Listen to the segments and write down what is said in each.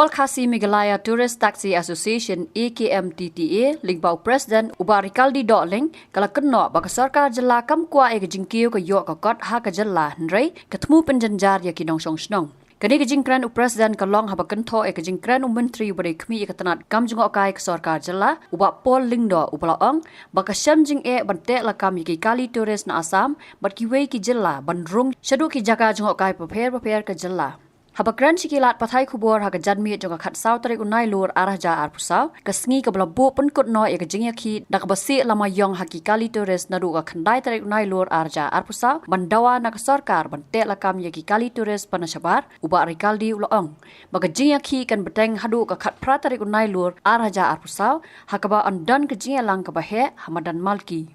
All Khasi Meghalaya Tourist Taxi Association AKMTTA lingbau President Ubarikaldi Doling kala kenno baka sarkar jela kam kwa e jingkiu ka yo ka kot ha ka jela nrei ketemu penjenjar ya kinong song snong. Kani kejingkran Presiden kalong haba kentho e kejingkran menteri ubari kmi ikatanat kam jungo kai ke sarkar jela uba pol lingdo ubalaong baka shamjing e bante la kam ki kali tourist na Assam bat ki wei ki jela bandrung shadu ki jaka jungo kai prepare ke jela. Habakran sikilat pathai kubur haga jadmi jonga khat saw tarik unai lur arah ja arpusaw kasngi ka blabu penkut no e kejingya ki dak basi lama yong haki kali tourist nadu ka khandai tarik unai lur arah ja arpusaw bandawa nak sarkar bante lakam ye ki kali tourist panasabar uba rikaldi ulong baga jingya ki kan beteng hadu ka khat pra tarik unai lur arah ja arpusaw hakaba andan kejingya lang ka bahe hamadan malki.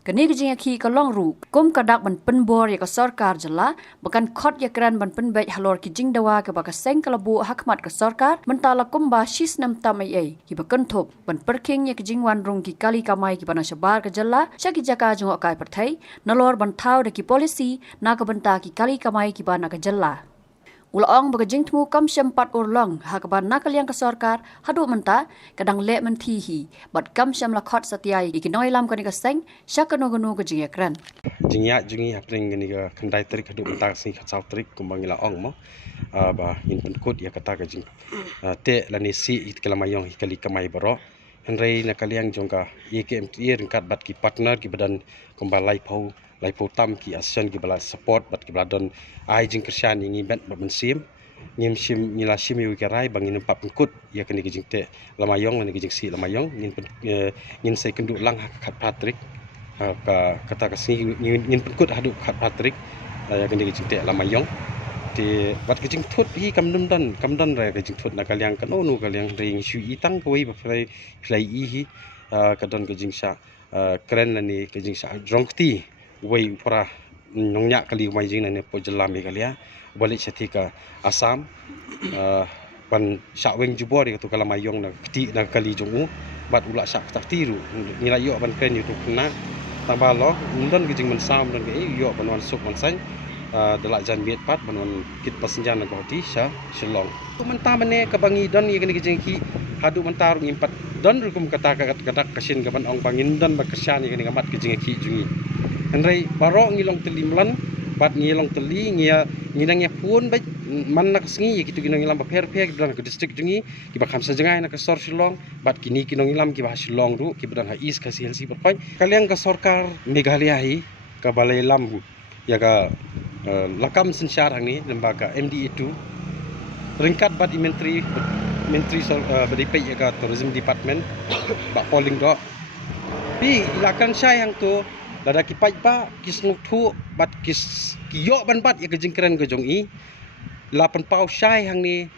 Kani kejingya ki kalong ru kum kadak ban penbor ya ka sarkar jela bakan khot ya kran ban penbej halor ki jingdawa ke baka seng kalabu hakmat ka sarkar mentala kumba shis nam tam ai ki bakan thop ban perking ya kejingwan rung ki kali kamai ki bana sabar ka jela shaki jaka jungo kai perthai nalor ban thau de ki policy na ka banta ki kali kamai ki bana ka jela. Ulong baga jingtmu kam sempat urlong hakaban nakaliang ka sarkar hadu menta kadang le mentihi bat kam sem lakhot satyai ikinoi lam kani ka seng syakano ganu ka jingya kran jingya jungi apring ni ka khandai tarik hadu menta sing khatsau tarik kumbangila ong mo ba in penkut ya kata ka jing te lani si itkelamayong hikali kamai baro henrei nakaliang jongka EKMTTA ringkat bat ki partner ki badan kumbalai pau lai tam ki asion ki bala support bat ki bladon ai jing kersian ngi bet ban sim ngim sim ngila sim yu ki rai bangin pap pengkut ya kini ki jingte lamayong ni ki jing si lamayong ngin sai kendu lang khat patrik ka kata ka sing ngin pengkut hadu khat patrik ya kini ki jingte lamayong ti bat ki jing thut hi kamdon ra ki jing thut na kalyang kanonu kalyang ring shu itang koi ba play i hi kadon ki jing sa kren ni ki jing sa drongti wei pura nongnya kali mai jing ne po jela Meghalaya balik setika Assam ban syaweng jubor itu kala mayong na kti na kali jongu bat ulak sak tak tiru nila yo ban kren itu kena tambah lo ndon gijing mensam dan ke yo ban wan suk man sang delak jan biet pat ban wan kit pasenjan na goti sha shillong menta mane ka bangi don ye kene gijing ki hadu mentar ngimpat don rukum kata kata kasin gaban ong bangin don bakasyan ye kene gamat gijing ki jungi henrei baro ngilong telimlan bat ngilong teli nginang ya pun baik man nak sengi gitu kinong ilam paper dan ke distrik jungi ki bakam sajengai nak sor silong bat kini kinong ilam ki bah silong ru ki badan ha is kasih helsi berpai kaliang ka sarkar Meghalaya hi ka balai lam ya ka lakam sensyar hang ni lembaga MDA itu ringkat bat menteri beripai ya ka tourism department bak polling do pi ilakan syai hang tu lada ki pai ba kisnuk thu bat kis kiyo ban bat ya kejingkran ke jong i lapan pau syai hang ni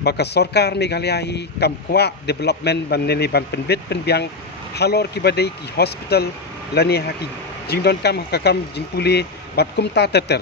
baka sarkar Meghalaya hi kam kwa development ban ni ban penbit penbiang halor ki badai ki hospital lani haki jingdon kam hakam jingpuli bat kumta teter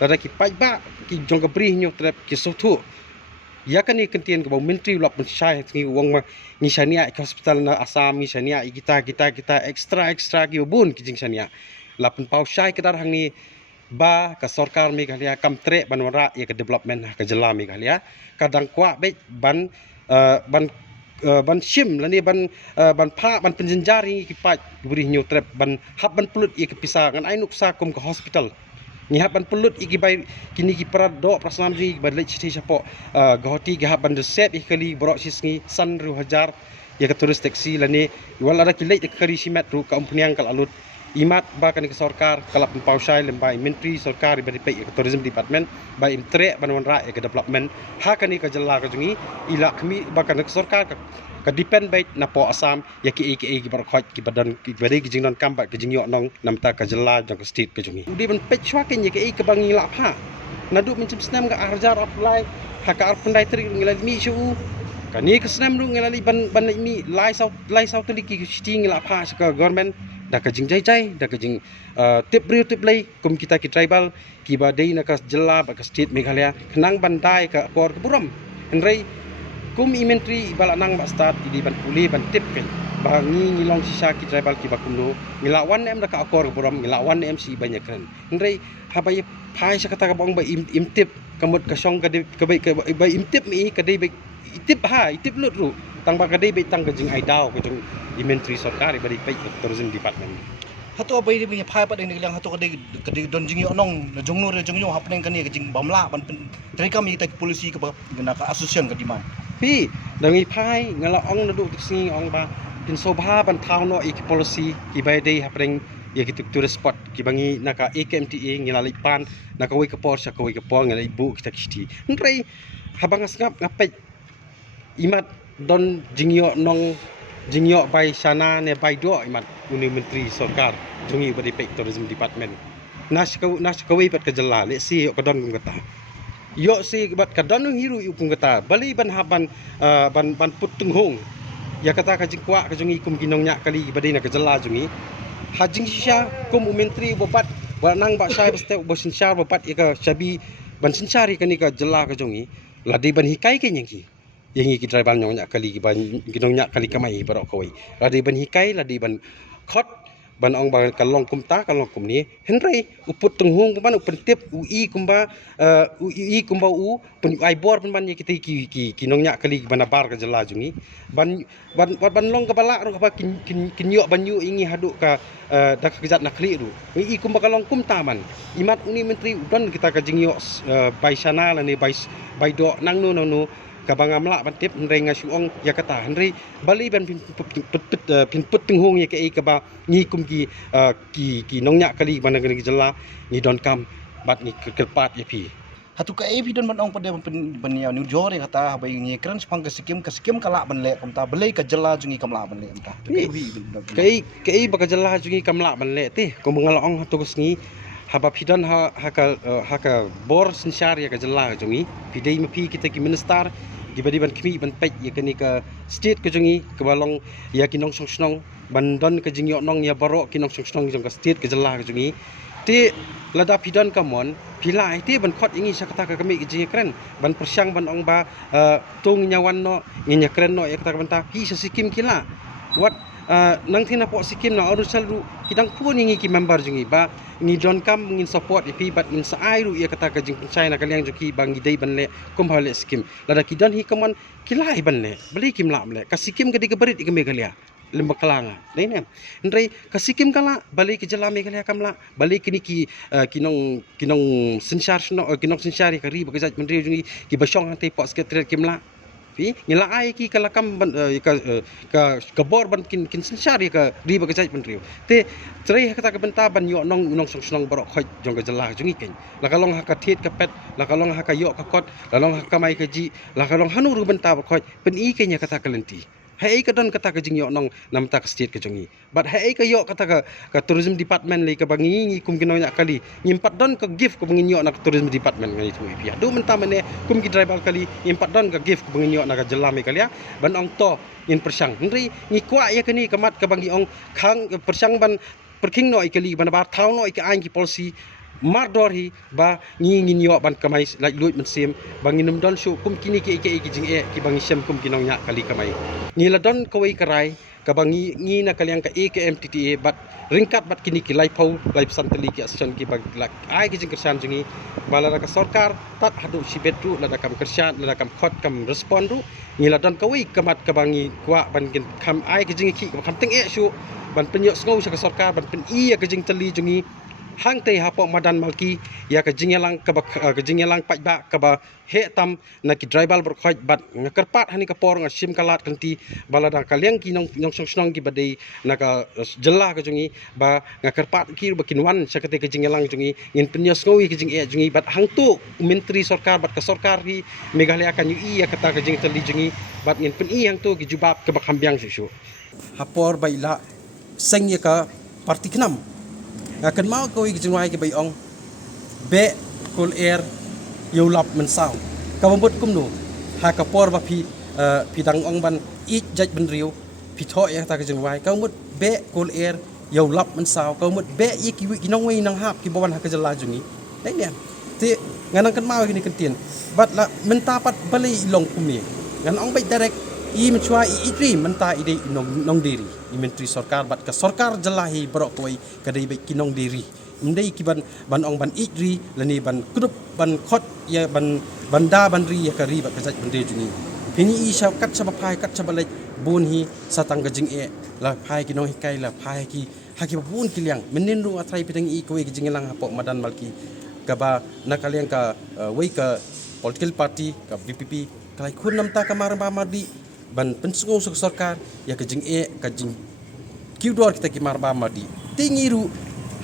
lada ki pai ba ki jong ka brih nyu trap ki sothu ya kan ni kentien ke bau menteri ulap syai ngi wong ma ngi sania ke hospital na Assam ngi sania kita extra ki bun ki jing sania lapan pau syai kedar hang ni ba ka sarkar Meghalaya kam tre banwara ya ke development ka jela Meghalaya kadang kwa be ban shim lani ban pha ban penjenjari ki pat beri nyu trap ban hab ban pulut ya ke pisah ngan ai nuksa kum ke hospital ngihapan pulut iki bai kini ki do prasanam ji badle chiti chapo gahoti gahaban resep ikali borok sisngi san ru hajar ya ke turis taksi lani wala ada kilai de kari simat ru ka umpniang kal alut imat ba kan ke sarkar kalap pausai lembai menteri sarkar bari pe ke tourism department ba imtre banwan ra ke development ha kan ka jalla ka jungi ila kami ba kan ke sarkar ka depend bait na po Assam ya ki ki barkhot ki badan ki bari ki jingnon kam ba ki jingyo nong namta ka jalla jong state ka jungi di ban pech wakin ya ki bangi la pha nadu mencem snam ga arjar apply haka arpandai tri ngilal mi shu kani ka snam ru ngilali ban mi lai sau tuli ki sting la pha ka government da ka jing jai da ka jing tip lay kum kita ki tribal ki badai na ka jalla ba ka state Meghalaya khnang bandai ka por buram henrei kum imentri balanang ba start di ban puli ban tip kan bangi ngilong sisa ki tribal ki bakumno ngilawan em da ka akor buram ngilawan em si banyak kan henrei habai phai sa kata ka bong ba im tip kamut ka song ka bai imtip mi ka dei itip lut ru tang ba kadai be tang ka jing ai dau ka jing Menteri Sarkar bari pai tourism department hatu abai dia punya phai pat ini lang hatu kadai don jing yo nong na jong nur jong yo hapneng kan ni jing bamla ban mereka mi kita polisi ke guna ka asosian ke di man พี่ดังนี้พายเงาอ่องนดูติสิงอ่องบาเป็นโซภาบันทาวโนอีก policy กี่ใบได้ฮับเร่งยากิตุกตัวสปอตกี่บางงี้นักAKMTA เงาลิปันนักวิกปอร์ชักวิกปอร์เงาลิบุกิตักชิตีนั่นไรฮับังสงับงับไปอิมัดดอนจิงยอน้องจิงยอใบชานาเนใบดออิมัดอุนิMenteri Sarkar จงอีบริเปก tourism department นักวิปัดกระจลาเลซี่กระดอนกุงกตาyo si bat kadanu hiru ikum kata bali ban haban ban putung hong ya kata ka jingkwa ka jungi kum ginong nya kali badina ka jala jungi hajing shisha kum menteri bopat banang ba sai beste bosin shar bopat ika shabi ban sinsari kani ka jala ka jungi ladi ban hikai ke nyangki yangi ki driver nya kali ban ginong nya kali kamai barok koi ladi ban hikai ladi ban khot ban ong ba kalong kumta kalong kumni henry uput tenghung ban upen tip ui kumba ui kumba u pen ai bor ban kita ki nongnya kali ban bar ka jela jungi ban long ka bala ro ka kin yo ban yu ingi hadu ka dak kejat nak kli ru ui kumba kalong kumta man imat uni menteri udon kita ka jingyo bai sana la ni bai do nang no kabang amla ban tip henry ngasuong ya kata henry bali ban pin put tenghung ya ke ka ba ni kum ki nongnya kali ban ngani jela ni don kam bat ni kerpat ya pi hatu ka don man ong pada ban ya new jore kata abai ni kran spang ke skim kala ban le kamta belai ka jela jungi kamla ban le kamta ke baka jela jungi kamla ban le te ko mengal ong hatu ngi haba pidan ha ka bor sinsar ya ka jela jungi pidai mapi kita ki minister dibadi ban kimi ban pek ya kani ka state ka jungi ka balong ya kinong song ban don ka jingyo nong ya barok kinong song jong ka state ka jela ka jungi te lada pidan ka mon pilai te ban khot ingi sakata ka kami ki jingi kren ban persyang ban ong ba tung nyawan no nya kren no ya kata ban ta pi sikim kila wat nang thina po sikim na orusal ru kidang pun ingi ki member jungi ba ni don kam ngin support ipi bat in sa ai ru ya kata ka jing China kaliang juki bang gidai ban le kum hale sikim lada kidan hi kaman kilai ban le beli kim lam le ka sikim ka digeberit ikame kalia lemba kalanga lain ne ndrei ka sikim kala bali ki jala me kalia kamla bali kini ki kinong sinsar no kinong sinsari ka ri ba ka menteri jungi ki basong hantai po sekretariat kimla pi ngila ai ki kala kam ka bor ban kin sinsari ka ri ba ka menteri te trei kata ka benta ban yo nong song barok khoj jong ka jala jungi ken la kalong ha ka thiet ka pet la kalong ha ka yo ka kot la long ha ka mai ka ji la kalong hanu ru benta ba khoj pen i kenya kata ka lenti hai ka don kata ka jing yo nong nam ta ka state ka jungi but hai ka yo kata ka tourism department le ka bangi kum kinong nya kali nyimpat don ka gift ko bangin yo na tourism department ngai tu ipia do menta mane kum ki driver kali nyimpat don ka gift ko bangin yo na ka jelame kali ya ban ong to in persang ngri ni kwa ya kani kamat ka bangi ong khang persang ban perking no ikali ban bar thau no ik ain ki policy mardor hi ba ngin yo ban kamai like luit mensim bangin don shu kum kini ki jing ki bangi sem kum kinong nya kali kamai ni la don kawai karai ka bangi ngi na kaliang ka AKMTTA bat ringkat bat kini ki lai pau lai santali ki asan ki bag lak ai ki jing kersan jingi bala ka sarkar tat hadu sibetru la kam kersan la kam khot kam respond ru ni la don kawai kamat ka bangi kwa ban kin kam ai ki jing ki kam teng shu ban penyok ngau sa ka sarkar ban pen i ka jing tali jingi hang te hapo madan malki ya ka jingelang ka jingelang pajba ka ba he tam na ki driver ber khoj bat ngakerpat hani ka por nga sim kalat kanti balada kaliang ki nong song ki badai na ka jela ka jungi ba ngakerpat ki bakin wan sakate ka jingelang jungi ngin penyos ngawi ki jing jungi bat hang tu menteri sarkar bat ka sarkar ri Meghalaya kan yu ya kata ka jing tali jungi bat ngin pen i hang tu ki jubab ka bakhambyang su hapor baila seng ya ka parti kenam akan mau kau ikut jengai ke bayong be kul air yulap mensau kau buat kumno ha kapor ba pi dang ong ban ik jaj benriu pi tho ya ta ke jengai kau buat be kul air yulap mensau kau buat be ik ki nong wei nang hap ki bawan ha ke jela jungi dai ne ti nganang kan mau ni kentien bat la mentapat bali long kumi ngan ong bai direct i menchua i itri menta ide nong diri i menteri sarkar bat ka sarkar jelahi barok koi kadai bai kinong diri mendai ki ban ong ban itri lani ban kudup ban khot ya ban banda ban ri ya kari bat kajat bende juni Pini isya kat sa papai kat sa balay bun hi sa tangga jing la pai ki nong hikai la pai ki haki bun kiliang menindu atrai pitang i ko jing lang hapo madan malki kaba nakaliang ka wei ka political party ka BPP kalai khun namta kamar ba madi ban pensungong sa sarkar ya ka jing ka jing kiudor kita ki mar ba madi tingiru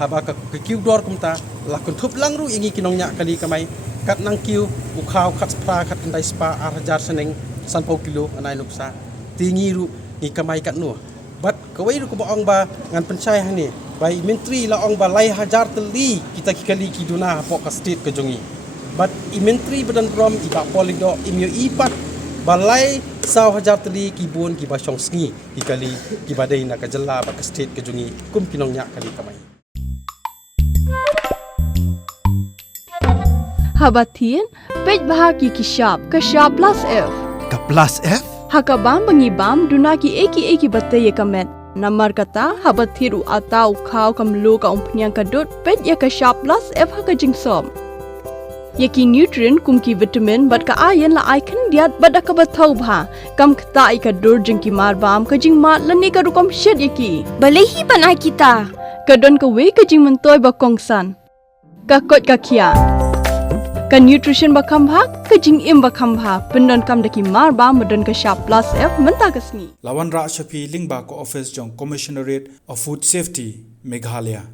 haba ka kiudor kumta la kun thup langru ingi kinong nya kali kamai kat nang kiu ukhaw kat spra kat ndai spa arjar seneng sanpau kilo anai nupsa tingiru ni kamai kat nu bat kawai ru ko ong ba ngan pencai hani bai menteri la ong ba lai hajar teli kita kali kiduna pok ka state ke jongi bat i menteri badan prom i ba polido imyo ipat balai saw hajar teli kibun ki ba syong sngi kali ki badai na ka jella ba ka state ke jongi kum kinong nya kali kamai Habatin, pej bahagi kishap, kashap plus F. Ka plus F? Hakabam bangibam dunaki eki batte ye kamet. Namar kata habathiru atau kau kamlu ka umpnyang kadut pej ye kashap plus F haka jingsom. Yeki nutrient kumki vitamin bat ka ayen la aikan diat bat ka bathau bha kam kta i ka dur jingki marbam ka jingmat lani ka rukom shed yeki. Balehi banai kita. Kadon ka we ka jing mentoy ba kongsan. Ka kot ka kia. Ka nutrition bakam bha ka jing im bakam bha pendon kam daki marba medon ka sharp plus F menta ka sngi Lawan Ra Shafi Lingba ko office jong Commissionerate of Food Safety Meghalaya